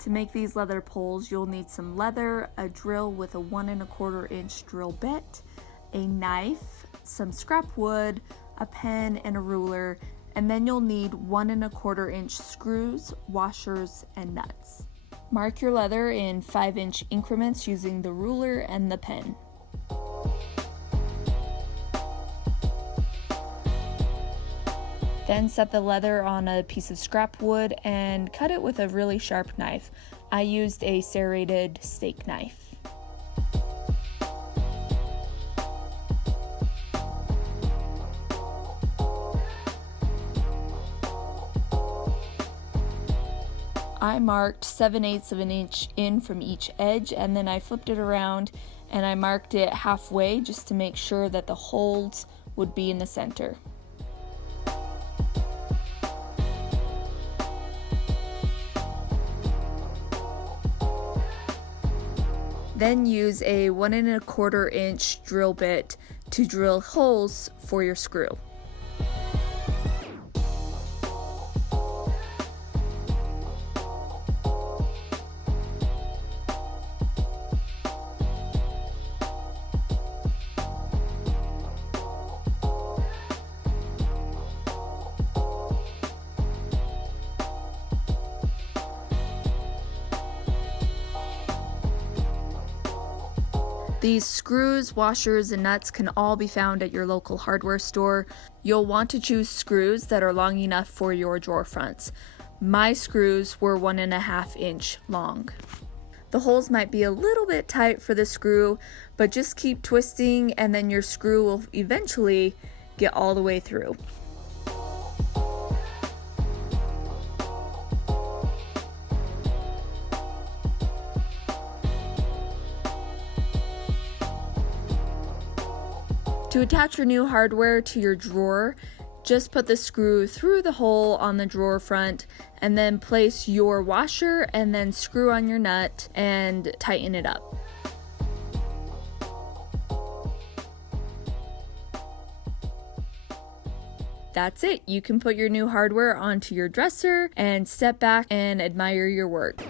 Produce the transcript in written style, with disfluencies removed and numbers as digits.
To make these leather poles, you'll need some leather, a drill with a 1 1/4 inch drill bit, a knife, some scrap wood, a pen, and a ruler, and then you'll need 1 1/4 inch screws, washers, and nuts. Mark your leather in 5-inch increments using the ruler and the pen. Then set the leather on a piece of scrap wood and cut it with a really sharp knife. I used a serrated steak knife. I marked 7/8 of an inch in from each edge, and then I flipped it around and I marked it halfway just to make sure that the holes would be in the center. Then use a 1 1/4 inch drill bit to drill holes for your screw. These screws, washers, and nuts can all be found at your local hardware store. You'll want to choose screws that are long enough for your drawer fronts. My screws were 1 1/2 inch long. The holes might be a little bit tight for the screw, but just keep twisting and then your screw will eventually get all the way through. To attach your new hardware to your drawer, just put the screw through the hole on the drawer front and then place your washer and then screw on your nut and tighten it up. That's it. You can put your new hardware onto your dresser and step back and admire your work.